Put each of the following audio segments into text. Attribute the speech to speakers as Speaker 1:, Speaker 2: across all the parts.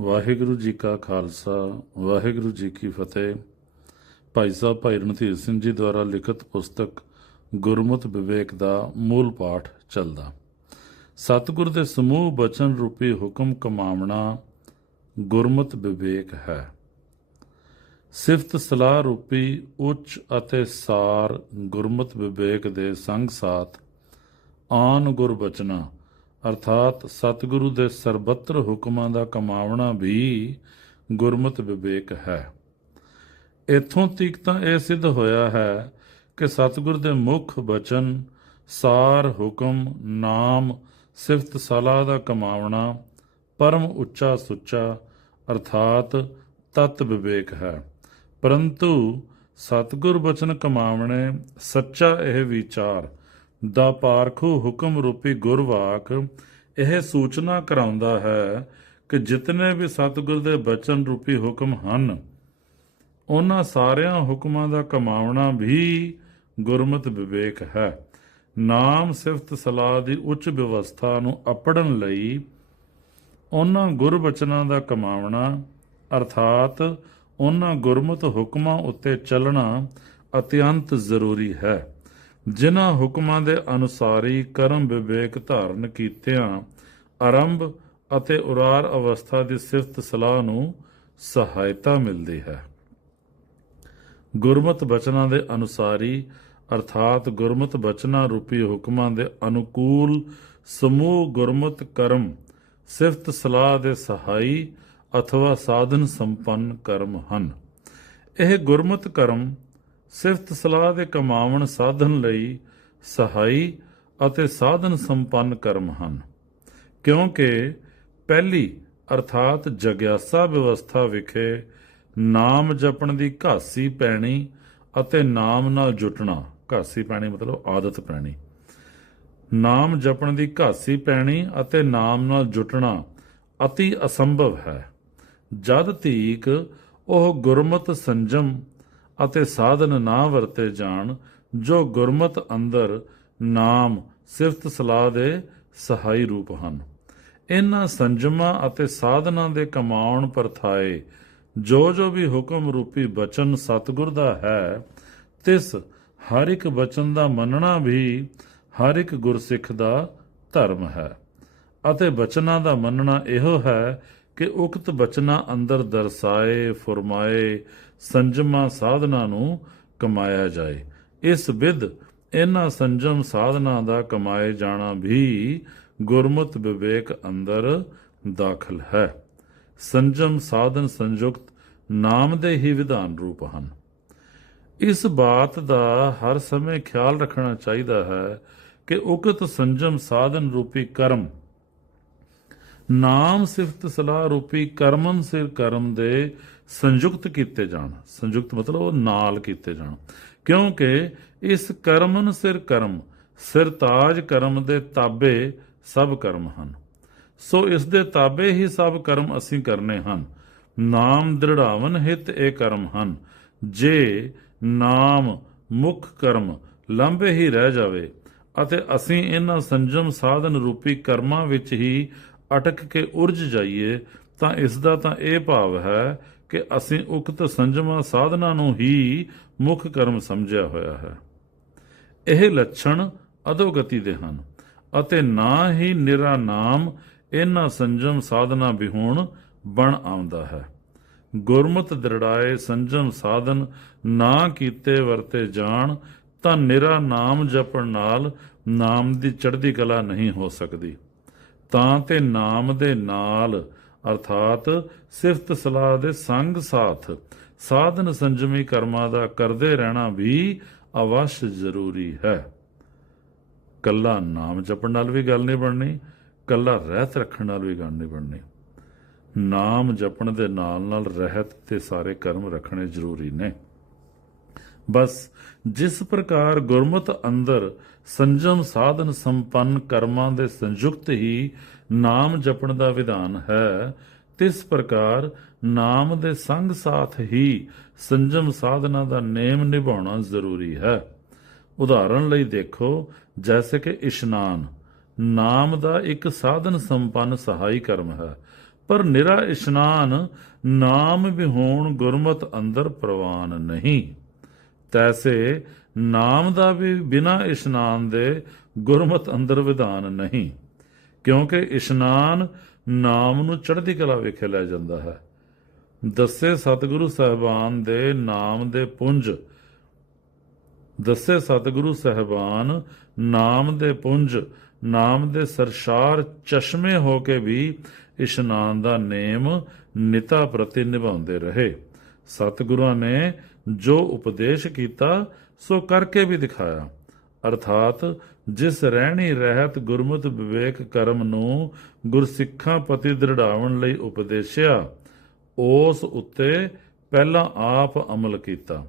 Speaker 1: ਵਾਹਿਗੁਰੂ ਜੀ ਕਾ ਖਾਲਸਾ, ਵਾਹਿਗੁਰੂ ਜੀ ਕੀ ਫਤਿਹ। ਭਾਈ ਸਾਹਿਬ ਭਾਈ ਰਣਧੀਰ ਸਿੰਘ ਜੀ ਦੁਆਰਾ ਲਿਖਤ ਪੁਸਤਕ ਗੁਰਮਤਿ ਵਿਵੇਕ ਦਾ ਮੂਲ ਪਾਠ ਚੱਲਦਾ। ਸਤਿਗੁਰ ਦੇ ਸਮੂਹ ਬਚਨ ਰੂਪੀ ਹੁਕਮ ਕਮਾਵਣਾ ਗੁਰਮਤ ਵਿਵੇਕ ਹੈ। ਸਿਫਤ ਸਲਾਹ ਰੂਪੀ ਉੱਚ ਅਤੇ ਸਾਰ ਗੁਰਮਤ ਵਿਵੇਕ ਦੇ ਸੰਗ ਸਾਥ ਆਨ ਗੁਰਬਚਨਾ ਅਰਥਾਤ ਸਤਿਗੁਰੂ ਦੇ ਸਰਬੱਤਰ ਹੁਕਮਾਂ ਦਾ ਕਮਾਵਣਾ ਵੀ ਗੁਰਮਤਿ ਵਿਵੇਕ ਹੈ। ਇਥੋਂ ਤੀਕ ਤਾਂ ਇਹ ਸਿੱਧ ਹੋਇਆ ਹੈ ਕਿ ਸਤਿਗੁਰ ਦੇ ਮੁੱਖ ਬਚਨ, ਸਾਰ ਹੁਕਮ, ਨਾਮ, ਸਿਫਤ ਸਲਾਹ ਦਾ ਕਮਾਵਣਾ, ਪਰਮ ਉੱਚਾ ਸੁੱਚਾ, ਅਰਥਾਤ ਤਤ ਵਿਵੇਕ ਹੈ। ਪਰੰਤੂ ਸਤਿਗੁਰ ਬਚਨ ਕਮਾਵਣੇ ਸੱਚਾ ਇਹ ਵਿਚਾਰ ਦਾ ਪਾਰਖੂ ਹੁਕਮ ਰੂਪੀ ਗੁਰਵਾਕ, ਇਹ ਸੂਚਨਾ ਕਰਾਉਂਦਾ ਹੈ ਕਿ ਜਿਤਨੇ ਵੀ ਸਤਿਗੁਰ ਦੇ ਬਚਨ ਰੂਪੀ ਹੁਕਮ ਹਨ, ਉਹਨਾਂ ਸਾਰਿਆਂ ਹੁਕਮਾਂ ਦਾ ਕਮਾਉਣਾ ਵੀ ਗੁਰਮਤਿ ਵਿਵੇਕ ਹੈ। ਨਾਮ ਸਿਫਤ ਸਲਾਹ ਦੀ ਉੱਚ ਵਿਵਸਥਾ ਨੂੰ ਅਪੜਨ ਲਈ ਉਹਨਾਂ ਗੁਰਬਚਨਾਂ ਦਾ ਕਮਾਉਣਾ, ਅਰਥਾਤ ਉਹਨਾਂ ਗੁਰਮਤਿ ਹੁਕਮਾਂ ਉੱਤੇ ਚੱਲਣਾ ਅਤਿਅੰਤ ਜ਼ਰੂਰੀ ਹੈ। ਜਿਨ੍ਹਾਂ ਹੁਕਮਾਂ ਦੇ ਅਨੁਸਾਰੀ ਕਰਮ ਵਿਵੇਕ ਧਾਰਨ ਕੀਤਿਆਂ, ਆਰੰਭ ਅਤੇ ਉਰਾਰ ਅਵਸਥਾ ਦੀ ਸਿਫਤ ਸਲਾਹ ਨੂੰ ਸਹਾਇਤਾ ਮਿਲਦੀ ਹੈ। ਗੁਰਮਤ ਬਚਨਾਂ ਦੇ ਅਨੁਸਾਰੀ ਅਰਥਾਤ ਗੁਰਮਤ ਬਚਨਾਂ ਰੂਪੀ ਹੁਕਮਾਂ ਦੇ ਅਨੁਕੂਲ ਸਮੂਹ ਗੁਰਮਤ ਕਰਮ, ਸਿਫਤ ਸਲਾਹ ਦੇ ਸਹਾਈ ਅਥਵਾ ਸਾਧਨ ਸੰਪੰਨ ਕਰਮ ਹਨ। ਇਹ ਗੁਰਮਤ ਕਰਮ ਸਿਫਤ ਸਲਾਹ ਦੇ ਕਮਾਵਣ ਸਾਧਨ ਲਈ ਸਹਾਈ ਅਤੇ ਸਾਧਨ ਸੰਪੰਨ ਕਰਮ ਹਨ। ਕਿਉਂਕਿ ਪਹਿਲੀ ਅਰਥਾਤ ਜਗਿਆਸਾ ਵਿਵਸਥਾ ਵਿਖੇ ਨਾਮ ਜਪਣ ਦੀ ਘਾਸੀ ਪੈਣੀ ਅਤੇ ਨਾਮ ਨਾਲ ਜੁਟਣਾ। ਘਾਸੀ ਪੈਣੀ ਮਤਲਬ ਆਦਤ ਪੈਣੀ। ਨਾਮ ਜਪਣ ਦੀ ਘਾਸੀ ਪੈਣੀ ਅਤੇ ਨਾਮ ਨਾਲ ਜੁਟਣਾ ਅਤੀ ਅਸੰਭਵ ਹੈ। ਜਦ ਤੀਕ ਉਹ ਗੁਰਮਤ ਸੰਜਮ ਅਤੇ ਸਾਧਨ ਨਾ ਵਰਤੇ ਜਾਣ, ਜੋ ਗੁਰਮਤ ਅੰਦਰ ਨਾਮ, ਸਿਫਤ ਸਲਾਹ ਦੇ ਸਹਾਈ ਰੂਪ ਹਨ। ਇਹਨਾਂ ਸੰਜਮਾਂ ਅਤੇ ਸਾਧਨਾਂ ਦੇ ਕਮਾਉਣ ਪਰਥਾਏ ਜੋ ਜੋ ਵੀ ਹੁਕਮ ਰੂਪੀ ਬਚਨ ਸਤਿਗੁਰ ਦਾ ਹੈ, ਤਿਸ ਹਰ ਇੱਕ ਬਚਨ ਦਾ ਮੰਨਣਾ ਵੀ ਹਰ ਇੱਕ ਗੁਰਸਿੱਖ ਦਾ ਧਰਮ ਹੈ। ਅਤੇ ਬਚਨਾਂ ਦਾ ਮੰਨਣਾ ਇਹੋ ਹੈ ਕਿ ਉਕਤ ਬਚਨਾਂ ਅੰਦਰ ਦਰਸਾਏ, ਫਰਮਾਏ, ਸੰਜਮਾ ਸਾਧਨਾ ਨੂੰ ਕਮਾਇਆ ਜਾਏ। ਇਸ ਵਿਦ ਇਹਨਾਂ ਸੰਜਮ ਸਾਧਨਾ ਦਾ ਕਮਾਏ ਜਾਣਾ ਵੀ ਗੁਰਮਤ ਵਿਵੇਕ ਅੰਦਰ ਦਾਖਲ ਹੈ। ਸੰਜਮ ਸਾਧਨ ਸੰਯੁਕਤ ਨਾਮ ਦੇ ਹੀ ਵਿਧਾਨ ਰੂਪ ਹਨ। ਇਸ ਬਾਤ ਦਾ ਹਰ ਸਮੇਂ ਖਿਆਲ ਰੱਖਣਾ ਚਾਹੀਦਾ ਹੈ ਕਿ ਉਕਤ ਸੰਜਮ ਸਾਧਨ ਰੂਪੀ ਕਰਮ ਨਾਮ ਸਿਫਤ ਸਲਾਹ ਰੂਪੀ ਕਰਮਨ ਸਿਰ ਕਰਮ ਦੇ ਸੰਯੁਕਤ ਕੀਤੇ ਜਾਣ। ਸੰਯੁਕਤ ਮਤਲਬ ਉਹ ਨਾਲ ਕੀਤੇ ਜਾਣ। ਕਿਉਂਕਿ ਇਸ ਕਰਮਨ ਸਿਰ ਕਰਮ ਸਿਰਤਾਜ ਕਰਮ ਦੇ ਤਾਬੇ ਸਭ ਕਰਮ ਹਨ। ਸੋ ਇਸ ਦੇ ਤਾਬੇ ਹੀ ਸਭ ਕਰਮ ਅਸੀਂ ਕਰਨੇ ਹਨ। ਨਾਮ ਦ੍ਰਿੜਾਵਨ ਹਿਤ ਇਹ ਕਰਮ ਹਨ। ਜੇ ਨਾਮ ਮੁੱਖ ਕਰਮ ਲੰਬੇ ਹੀ ਰਹਿ ਜਾਵੇ ਅਤੇ ਅਸੀਂ ਇਹਨਾਂ ਸੰਜਮ ਸਾਧਨ ਰੂਪੀ ਕਰਮਾਂ ਵਿੱਚ ਹੀ ਅਟਕ ਕੇ ਉਰਜ ਜਾਈਏ, ਤਾਂ ਇਸ ਦਾ ਤਾਂ ਇਹ ਭਾਵ ਹੈ ਕਿ ਅਸੀਂ ਉਕਤ ਸੰਜਮਾ ਸਾਧਨਾ ਨੂੰ ਹੀ ਮੁੱਖ ਕਰਮ ਸਮਝਿਆ ਹੋਇਆ ਹੈ। ਇਹ ਲੱਛਣ ਅਧੋਗਤੀ ਦੇ ਹਨ ਅਤੇ ਨਾ ਹੀ ਨਿਰਾ ਨਾਮ ਇਹਨਾਂ ਸੰਜਮ ਸਾਧਨਾ ਵਿਹੂਣ ਬਣ ਆਉਂਦਾ ਹੈ। ਗੁਰਮਤ ਦ੍ਰਿੜਾਏ ਸੰਜਮ ਸਾਧਨ ਨਾ ਕੀਤੇ ਵਰਤੇ ਜਾਣ, ਤਾਂ ਨਿਰਾ ਨਾਮ ਜਪਣ ਨਾਲ ਨਾਮ ਦੀ ਚੜ੍ਹਦੀ ਕਲਾ ਨਹੀਂ ਹੋ ਸਕਦੀ। ਤਾਂ ਤੇ ਨਾਮ ਦੇ ਨਾਲ, ਅਰਥਾਤ ਸਿਫਤ ਸਲਾਹ ਦੇ ਸੰਗ ਸਾਥ, ਸਾਧਨ ਸੰਜਮੀ ਕਰਮਾਂ ਦਾ ਕਰਦੇ ਰਹਿਣਾ ਵੀ ਅਵਸ਼ ਜ਼ਰੂਰੀ ਹੈ। ਕੱਲਾ ਨਾਮ ਜਪਣ ਨਾਲ ਵੀ ਗੱਲ ਨਹੀਂ ਬਣਨੀ, ਕੱਲਾ ਰਹਿਤ ਰੱਖਣ ਨਾਲ ਵੀ ਗੱਲ ਨਹੀਂ ਬਣਨੀ। ਨਾਮ ਜਪਣ ਦੇ ਨਾਲ ਨਾਲ ਰਹਿਤ ਤੇ ਸਾਰੇ ਕਰਮ ਰੱਖਣੇ ਜ਼ਰੂਰੀ ਨੇ। ਬਸ ਜਿਸ ਪ੍ਰਕਾਰ ਗੁਰਮਤ ਅੰਦਰ ਸੰਜਮ ਸਾਧਨ ਸੰਪੰਨ ਕਰਮਾਂ ਦੇ ਸੰਯੁਕਤ ਹੀ ਨਾਮ ਜਪਣ ਦਾ ਵਿਧਾਨ ਹੈ। ਤਿਸ ਪ੍ਰਕਾਰ ਨਾਮ ਦੇ ਸੰਗ ਸਾਥ ਹੀ ਸੰਜਮ ਸਾਧਨਾ ਦਾ ਨੇਮ ਨਿਭਾਉਣਾ ਜ਼ਰੂਰੀ ਹੈ। ਉਦਾਹਰਣ ਲਈ ਦੇਖੋ, ਜੈਸੇ ਕਿ ਇਸ਼ਨਾਨ, ਨਾਮ ਦਾ ਇੱਕ ਸਾਧਨ ਸੰਪੰਨ ਸਹਾਈ ਕਰਮ ਹੈ। ਪਰ ਨਿਰਾ ਇਸ਼ਨਾਨ ਨਾਮ ਵਿਹੋਣ ਗੁਰਮਤ ਅੰਦਰ ਪ੍ਰਵਾਨ ਨਹੀਂ। ਤੈਸੇ ਨਾਮ ਦਾ ਵੀ ਬਿਨਾ ਇਸ਼ਨਾਨ ਦੇ ਗੁਰਮਤ ਅੰਦਰ ਵਿਧਾਨ ਨਹੀਂ। ਕਿਉਂਕਿ ਇਸ਼ਨਾਨ ਨਾਮ ਨੂੰ ਚੜ੍ਹਦੀ ਕਲਾ ਵਿਖੇ ਲੈ ਜਾਂਦਾ ਹੈ। ਦੱਸੇ ਸਤਿਗੁਰੂ ਸਾਹਿਬਾਨ ਦੇ ਨਾਮ ਦੇ ਪੁੰਜ। ਦੱਸੇ ਸਤਿਗੁਰੂ ਸਾਹਿਬਾਨ ਨਾਮ ਦੇ ਪੁੰਜ, ਨਾਮ ਦੇ ਸਰਸ਼ਾਰ ਚਸ਼ਮੇ ਹੋ ਕੇ ਵੀ ਇਸ਼ਨਾਨ ਦਾ ਨੇਮ ਨਿਤਾ ਪ੍ਰਤੀ ਨਿਭਾਉਂਦੇ ਰਹੇ। ਸਤਿਗੁਰਾਂ ਨੇ ਜੋ ਉਪਦੇਸ਼ ਕੀਤਾ, ਸੋ ਕਰਕੇ ਵੀ ਦਿਖਾਇਆ। ਅਰਥਾਤ ਜਿਸ ਰਹਿਣੀ ਰਹਿਤ ਗੁਰਮਤਿ ਵਿਵੇਕ ਕਰਮ ਨੂੰ ਗੁਰਸਿੱਖਾਂ ਪਤੀ ਦ੍ਰਿੜਾਵਣ ਲਈ ਉਪਦੇਸ਼ਿਆ, ਉਸ ਉੱਤੇ ਪਹਿਲਾਂ ਆਪ ਅਮਲ ਕੀਤਾ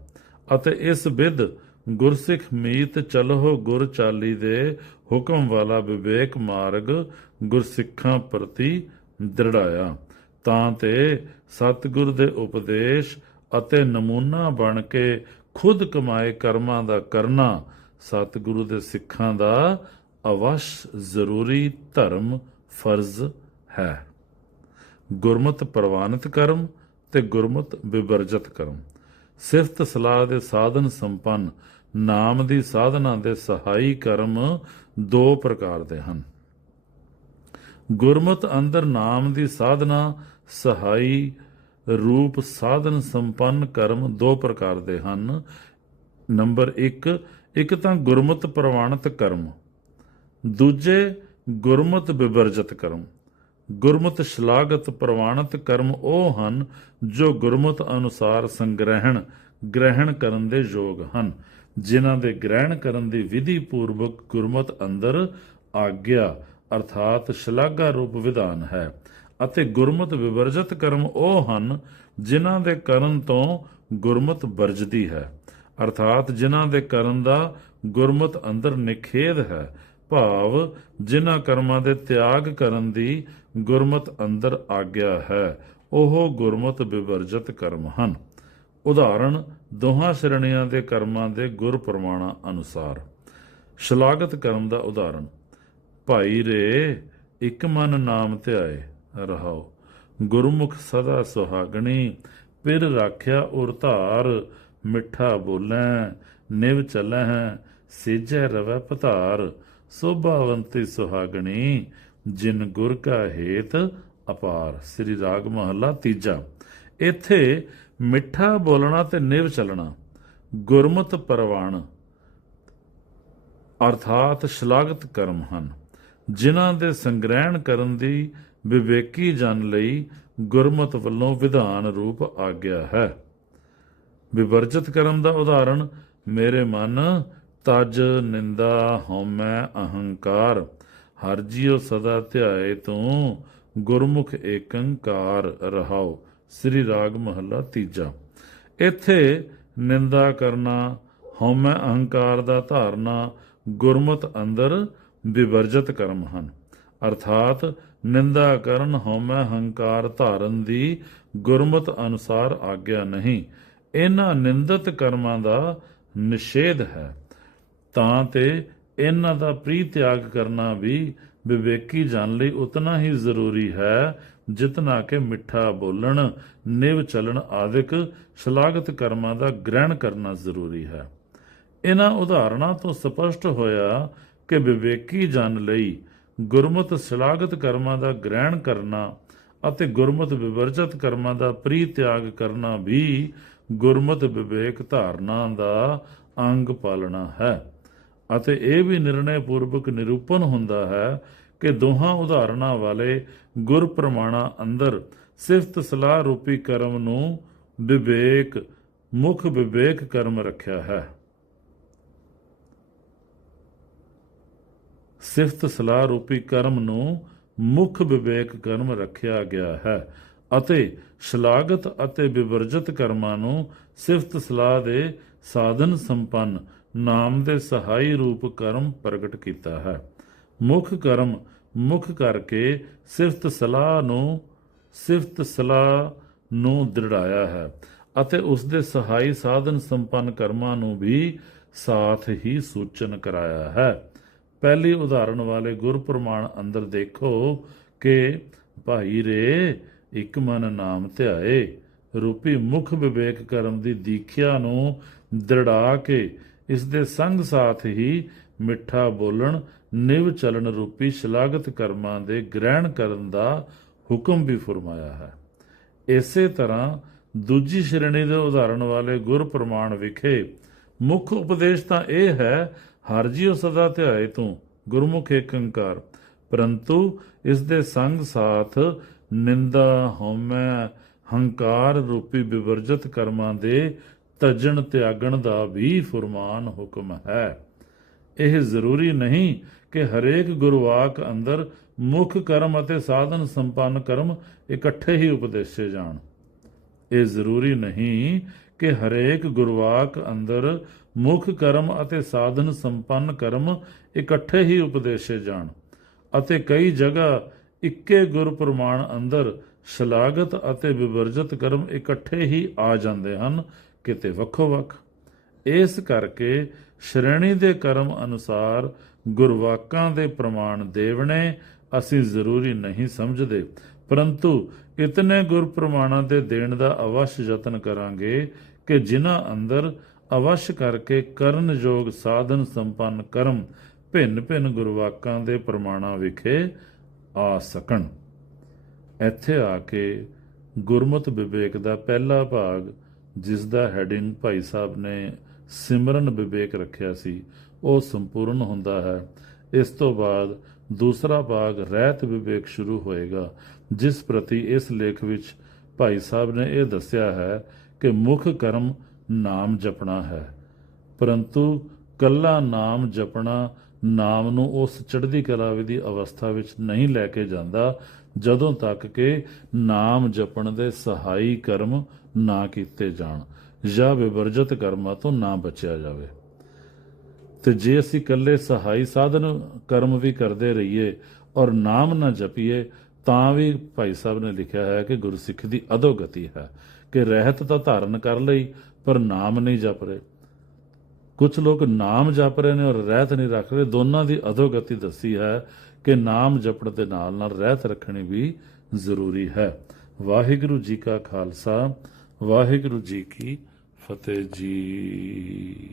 Speaker 1: ਅਤੇ ਇਸ ਵਿਦ ਗੁਰਸਿੱਖ ਮੀਤ ਚਲੋ ਗੁਰ ਚਾਲੀ ਦੇ ਹੁਕਮ ਵਾਲਾ ਵਿਵੇਕ ਮਾਰਗ ਗੁਰਸਿੱਖਾਂ ਪ੍ਰਤੀ ਦ੍ਰਿੜਾਇਆ। ਤਾਂ ਤੇ ਸਤਿਗੁਰ ਦੇ ਉਪਦੇਸ਼ ਅਤੇ ਨਮੂਨਾ ਬਣ ਕੇ ਖੁਦ ਕਮਾਏ ਕਰਮਾਂ ਦਾ ਕਰਨਾ ਸਤਿਗੁਰੂ ਦੇ ਸਿੱਖਾਂ ਦਾ ਅਵਸ਼ ਜ਼ਰੂਰੀ ਧਰਮ ਫਰਜ਼ ਹੈ। ਗੁਰਮਤ ਪ੍ਰਵਾਨਿਤ ਕਰਮ ਤੇ ਗੁਰਮਤ ਵਿਵਰਜਤ ਕਰਮ। ਸਿਫਤ ਸਲਾਹ ਦੇ ਸਾਧਨ ਸੰਪੰਨ, ਨਾਮ ਦੀ ਸਾਧਨਾ ਦੇ ਸਹਾਈ ਕਰਮ ਦੋ ਪ੍ਰਕਾਰ ਦੇ ਹਨ। ਗੁਰਮਤ ਅੰਦਰ ਨਾਮ ਦੀ ਸਾਧਨਾ ਸਹਾਈ ਰੂਪ ਸਾਧਨ ਸੰਪੰਨ ਕਰਮ ਦੋ ਪ੍ਰਕਾਰ ਦੇ ਹਨ। ਨੰਬਰ 1 ਇੱਕ ਤਾਂ ਗੁਰਮਤ ਪ੍ਰਵਾਨਿਤ ਕਰਮ। ਦੂਜੇ, ਗੁਰਮਤ ਵਿਵਰਜਤ ਕਰਮ। ਗੁਰਮਤ ਸ਼ਲਾਘਤ ਪ੍ਰਵਾਨਿਤ ਕਰਮ ਉਹ ਹਨ ਜੋ ਗੁਰਮਤ ਅਨੁਸਾਰ ਸੰਗ੍ਰਹਿਣ, ਗ੍ਰਹਿਣ ਕਰਨ ਦੇ ਯੋਗ ਹਨ। ਜਿਨ੍ਹਾਂ ਦੇ ਗ੍ਰਹਿਣ ਕਰਨ ਦੀ ਵਿਧੀ ਪੂਰਵਕ ਗੁਰਮਤ ਅੰਦਰ ਆਗਿਆ ਅਰਥਾਤ ਸ਼ਲਾਘਾ ਰੂਪ ਵਿਧਾਨ ਹੈ। ਅਤੇ ਗੁਰਮਤ ਵਿਵਰਜਤ ਕਰਮ ਉਹ ਹਨ ਜਿਨ੍ਹਾਂ ਦੇ ਕਰਨ ਤੋਂ ਗੁਰਮਤ ਵਰਜਦੀ ਹੈ। ਅਰਥਾਤ ਜਿਨ੍ਹਾਂ ਦੇ ਕਰਨ ਦਾ ਗੁਰਮਤ ਅੰਦਰ ਨਿਖੇਧ ਹੈ। ਭਾਵ ਜਿਨ੍ਹਾਂ ਕਰਮਾਂ ਦੇ ਤਿਆਗ ਕਰਨ ਦੀ ਗੁਰਮਤ ਅੰਦਰ ਆਗਿਆ ਹੈ, ਉਹ ਗੁਰਮਤ ਵਿਵਰਜਤ ਕਰਮ ਹਨ। ਉਦਾਹਰਣ, ਦੋਹਾਂ ਸ਼੍ਰੇਣੀਆਂ ਦੇ ਕਰਮਾਂ ਦੇ ਗੁਰ ਪ੍ਰਮਾਣਾ ਅਨੁਸਾਰ। ਸ਼ਲਾਘਤ ਕਰਮ ਦਾ ਉਦਾਹਰਣ, ਭਾਈ ਰੇ, ਇੱਕ ਮਨ ਨਾਮ ਧਿਆਏ। ਰਹਾਓ। ਗੁਰਮੁਖ ਸਦਾ ਸੁਹਾਗਣੀ, ਪਿਰ ਰਾਖਿਆ ਉਰ ਧਾਰ, ਮਿੱਠਾ ਬੋਲੈ, ਨਿਵ ਚਲੈ ਸੇਜੈ ਰਵੈ ਪਧਾਰ। ਸੋਭਾਵੰਤੀ ਸੁਹਾਗਣੀ, ਜਿਨ ਗੁਰ ਕਾ ਹੇਤ ਅਪਾਰ। ਸ੍ਰੀ ਰਾਗ ਮਹੱਲਾ ਤੀਜਾ। ਇੱਥੇ ਮਿੱਠਾ ਬੋਲਣਾ ਤੇ ਨਿਵ ਚੱਲਣਾ ਗੁਰਮਤ ਪਰਵਾਣ, ਅਰਥਾਤ ਸ਼ਲਾਘਤ ਕਰਮ ਹਨ। ਜਿਨ੍ਹਾਂ ਦੇ ਸੰਗ੍ਰਹਿਣ ਕਰਨ ਦੀ ਵਿਵੇਕੀ ਜਨ ਲਈ ਗੁਰਮਤ ਵੱਲੋਂ ਵਿਧਾਨ ਰੂਪ ਆਗਿਆ ਹੈ। ਵਿਵਰਜਿਤ ਕਰਮ ਦਾ ਉਦਾਹਰਣ, ਮੇਰੇ ਮਨ ਤਜ ਨਿੰਦਾ ਹਉਮੈ ਅਹੰਕਾਰ, ਹਰ ਜੀਉ ਸਦਾ ਧਿਆਏ ਤੂੰ, ਗੁਰਮੁਖ ਏਕੰਕਾਰ ਰਹਾਉ, ਸ੍ਰੀ ਰਾਗ ਮਹੱਲਾ ਤੀਜਾ। ਇੱਥੇ ਨਿੰਦਾ ਕਰਨਾ, ਹਉਮੈ ਅਹੰਕਾਰ ਦਾ ਧਾਰਨਾ, ਗੁਰਮਤ ਅੰਦਰ ਵਿਵਰਜਿਤ ਕਰਮ ਹਨ। ਅਰਥਾਤ ਨਿੰਦਾ ਕਰਨ ਹਉਮੈ ਹੰਕਾਰ ਧਾਰਨ ਦੀ ਗੁਰਮਤ ਅਨੁਸਾਰ ਆਗਿਆ ਨਹੀਂ। ਇਹਨਾਂ ਨਿੰਦਤ ਕਰਮਾਂ ਦਾ ਨਿਸ਼ੇਧ ਹੈ। ਤਾਂ ਤੇ ਇਹਨਾਂ ਦਾ ਪ੍ਰੀ ਤਿਆਗ ਕਰਨਾ ਵੀ ਵਿਵੇਕੀ ਜਨ ਲਈ ਉਤਨਾ ਹੀ ਜ਼ਰੂਰੀ ਹੈ, ਜਿਤਨਾ ਕਿ ਮਿੱਠਾ ਬੋਲਣ, ਨਿਵ ਚੱਲਣ ਆਦਿਕ ਸ਼ਲਾਘਤ ਕਰਮਾਂ ਦਾ ਗ੍ਰਹਿਣ ਕਰਨਾ ਜ਼ਰੂਰੀ ਹੈ। ਇਹਨਾਂ ਉਦਾਹਰਣਾਂ ਤੋਂ ਸਪਸ਼ਟ ਹੋਇਆ ਕਿ ਵਿਵੇਕੀ ਜਨ ਲਈ ਗੁਰਮਤ ਸ਼ਲਾਘਤ ਕਰਮਾਂ ਦਾ ਗ੍ਰਹਿਣ ਕਰਨਾ ਅਤੇ ਗੁਰਮਤ ਵਿਵਰਜਿਤ ਕਰਮਾਂ ਦਾ ਪ੍ਰੀ ਤਿਆਗ ਕਰਨਾ ਵੀ ਗੁਰਮਤ ਵਿਵੇਕ ਧਾਰਨਾ ਦਾ ਅੰਗ ਪਾਲਣਾ ਹੈ। ਅਤੇ ਇਹ ਵੀ ਨਿਰਣੈ ਪੂਰਵਕ ਨਿਰੂਪਣ ਹੁੰਦਾ ਹੈ ਕਿ ਦੋਹਾਂ ਉਦਾਹਰਣਾਂ ਵਾਲੇ ਗੁਰ ਪ੍ਰਮਾਣਾ ਅੰਦਰ ਸਿਫਤ ਸਲਾਹ ਰੂਪੀ ਕਰਮ ਨੂੰ ਵਿਵੇਕ, ਮੁਖ ਵਿਵੇਕ ਕਰਮ ਰੱਖਿਆ ਹੈ। ਸਿਫਤ ਸਲਾਹ ਰੂਪੀ ਕਰਮ ਨੂੰ ਮੁੱਖ ਵਿਵੇਕ ਕਰਮ ਰੱਖਿਆ ਗਿਆ ਹੈ ਅਤੇ ਸ਼ਲਾਘਤ ਅਤੇ ਵਿਵਰਜਿਤ ਕਰਮਾਂ ਨੂੰ ਸਿਫਤ ਸਲਾਹ ਦੇ ਸਾਧਨ ਸੰਪੰਨ ਨਾਮ ਦੇ ਸਹਾਈ ਰੂਪ ਕਰਮ ਪ੍ਰਗਟ ਕੀਤਾ ਹੈ। ਮੁੱਖ ਕਰਮ ਮੁੱਖ ਕਰਕੇ ਸਿਫਤ ਸਲਾਹ ਨੂੰ ਸਿਫਤ ਸਲਾਹ ਨੂੰ ਦ੍ਰਿੜਾਇਆ ਹੈ ਅਤੇ ਉਸ ਦੇ ਸਹਾਈ ਸਾਧਨ ਸੰਪੰਨ ਕਰਮਾਂ ਨੂੰ ਵੀ ਸਾਥ ਹੀ ਸੂਚਨ ਕਰਾਇਆ ਹੈ। ਪਹਿਲੀ ਉਦਾਹਰਣ ਵਾਲੇ ਗੁਰ ਪ੍ਰਮਾਣ ਅੰਦਰ ਦੇਖੋ ਕਿ ਭਾਈ ਰੇ, ਇੱਕ ਮਨ ਨਾਮ ਧਿਆਏ, ਰੂਪੀ ਮੁਖ ਵਿਵੇਕ ਕਰਮ ਦੀ ਦੀਖਿਆ ਨੂੰ ਦ੍ਰਿੜਾ ਕੇ ਇਸ ਦੇ ਸੰਗ ਸਾਥ ਹੀ ਮਿੱਠਾ ਬੋਲਣ, ਨਿਵ ਚਲਨ ਰੂਪੀ ਸ਼ਲਾਗਤ ਕਰਮਾਂ ਦੇ ਗ੍ਰਹਿਣ ਕਰਨ ਦਾ ਹੁਕਮ ਵੀ ਫਰਮਾਇਆ ਹੈ। ਇਸੇ ਤਰ੍ਹਾਂ ਦੂਜੀ ਸ਼੍ਰੇਣੀ ਦੇ ਉਦਾਹਰਣ ਵਾਲੇ ਗੁਰ ਪ੍ਰਮਾਣ ਵਿਖੇ ਮੁੱਖ ਉਪਦੇਸ਼ ਤਾਂ ਇਹ ਹੈ ਹਰ ਜੀਉ ਸਦਾ ਧਿਆਏ ਤੂੰ, ਗੁਰਮੁਖ ਏਕੰਕਾਰ ਪਰੰਤੂ ਇਸ ਦੇ ਸੰਗ ਸਾਥ ਨਿੰਦਾ ਹਉਮੈ, ਹੰਕਾਰ ਰੂਪੀ ਵਿਵਰਜਤ ਕਰਮਾਂ ਦੇ ਤਜਣ ਤਿਆਗਣ ਦਾ ਵੀ ਫਰਮਾਨ ਹੁਕਮ ਹੈ। ਇਹ ਜ਼ਰੂਰੀ ਨਹੀਂ ਕਿ ਹਰੇਕ ਗੁਰਵਾਕ ਅੰਦਰ ਮੁੱਖ ਕਰਮ ਅਤੇ ਸਾਧਨ ਸੰਪੰਨ ਕਰਮ ਇਕੱਠੇ ਹੀ ਉਪਦੇਸ਼ੇ ਜਾਣ। ਇਹ ਜ਼ਰੂਰੀ ਨਹੀਂ ਕਿ ਹਰੇਕ ਗੁਰਵਾਕ ਅੰਦਰ ਮੁੱਖ ਕਰਮ ਅਤੇ ਸਾਧਨ ਸੰਪੰਨ ਕਰਮ ਇਕੱਠੇ ਹੀ ਉਪਦੇਸ਼ੇ ਜਾਣ ਅਤੇ ਕਈ ਜਗ੍ਹਾ ਇੱਕੇ ਗੁਰ ਪ੍ਰਮਾਣ ਅੰਦਰ ਸ਼ਲਾਘਤ ਅਤੇ ਵਿਵਰਜਿਤ ਕਰਮ ਇਕੱਠੇ ਹੀ ਆ ਜਾਂਦੇ ਹਨ ਕਿਤੇ ਵੱਖੋ ਵੱਖ ਇਸ ਕਰਕੇ ਸ਼੍ਰੇਣੀ ਦੇ ਕਰਮ ਅਨੁਸਾਰ ਗੁਰਵਾਕਾਂ ਦੇ ਪ੍ਰਮਾਣ ਦੇਵਣੇ ਅਸੀਂ ਜ਼ਰੂਰੀ ਨਹੀਂ ਸਮਝਦੇ। ਪਰੰਤੂ ਇਤਨੇ ਗੁਰ ਪ੍ਰਮਾਣਾਂ ਦੇ ਦੇਣ ਦਾ ਅਵਸ਼ ਯਤਨ ਕਰਾਂਗੇ ਕਿ ਜਿਨ੍ਹਾਂ ਅੰਦਰ ਅਵਸ਼ ਕਰਕੇ ਕਰਨ ਯੋਗ ਸਾਧਨ ਸੰਪੰਨ ਕਰਮ ਭਿੰਨ ਭਿੰਨ ਗੁਰਵਾਕਾਂ ਦੇ ਪ੍ਰਮਾਣਾਂ ਵਿਖੇ ਆ ਸਕਣ। ਇੱਥੇ ਆ ਕੇ ਗੁਰਮਤ ਵਿਵੇਕ ਦਾ ਪਹਿਲਾ ਭਾਗ, ਜਿਸ ਦਾ ਹੈਡਿੰਗ ਭਾਈ ਸਾਹਿਬ ਨੇ ਸਿਮਰਨ ਵਿਵੇਕ ਰੱਖਿਆ ਸੀ, ਉਹ ਸੰਪੂਰਨ ਹੁੰਦਾ ਹੈ। ਇਸ ਤੋਂ ਬਾਅਦ ਦੂਸਰਾ ਭਾਗ ਰਹਿਤ ਵਿਵੇਕ ਸ਼ੁਰੂ ਹੋਏਗਾ, ਜਿਸ ਪ੍ਰਤੀ ਇਸ ਲੇਖ ਵਿੱਚ ਭਾਈ ਸਾਹਿਬ ਨੇ ਇਹ ਦੱਸਿਆ ਹੈ ਕਿ ਮੁੱਖ ਕਰਮ ਨਾਮ ਜਪਣਾ ਹੈ। ਪਰੰਤੂ ਕੱਲਾ ਨਾਮ ਜਪਣਾ, ਨਾਮ ਨੂੰ ਉਸ ਚੜ੍ਹਦੀ ਕਲਾ ਦੀ ਅਵਸਥਾ ਵਿੱਚ ਨਹੀਂ ਲੈ ਕੇ ਜਾਂਦਾ, ਜਦੋਂ ਤੱਕ ਕਿ ਨਾਮ ਜਪਣ ਦੇ ਸਹਾਈ ਕਰਮ ਨਾ ਕੀਤੇ ਜਾਣ, ਜਾਂ ਵਿਵਰਜਿਤ ਕਰਮਾਂ ਤੋਂ ਨਾ ਬਚਿਆ ਜਾਵੇ। ਤੇ ਜੇ ਅਸੀਂ ਇਕੱਲੇ ਸਹਾਈ ਸਾਧਨ ਕਰਮ ਵੀ ਕਰਦੇ ਰਹੀਏ ਔਰ ਨਾਮ ਨਾ ਜਪੀਏ, ਤਾਂ ਵੀ ਭਾਈ ਸਾਹਿਬ ਨੇ ਲਿਖਿਆ ਹੈ ਕਿ ਗੁਰਸਿੱਖ ਦੀ ਅਧੋਗਤੀ ਹੈ ਕਿ ਰਹਿਤ ਤਾਂ ਧਾਰਨ ਕਰ ਲਈ, ਪਰ ਨਾਮ ਨਹੀਂ ਜਪ ਰਹੇ। ਕੁਝ ਲੋਕ ਨਾਮ ਜਪ ਰਹੇ ਨੇ ਔਰ ਰਹਿਤ ਨਹੀਂ ਰੱਖ ਰਹੇ। ਦੋਨਾਂ ਦੀ ਅਧੋਗਤੀ ਦੱਸੀ ਹੈ ਕਿ ਨਾਮ ਜਪਣ ਦੇ ਨਾਲ ਨਾਲ ਰਹਿਤ ਰੱਖਣੀ ਵੀ ਜ਼ਰੂਰੀ ਹੈ। ਵਾਹਿਗੁਰੂ ਜੀ ਕਾ ਖਾਲਸਾ, ਵਾਹਿਗੁਰੂ ਜੀ ਕੀ ਫਤਿਹ ਜੀ।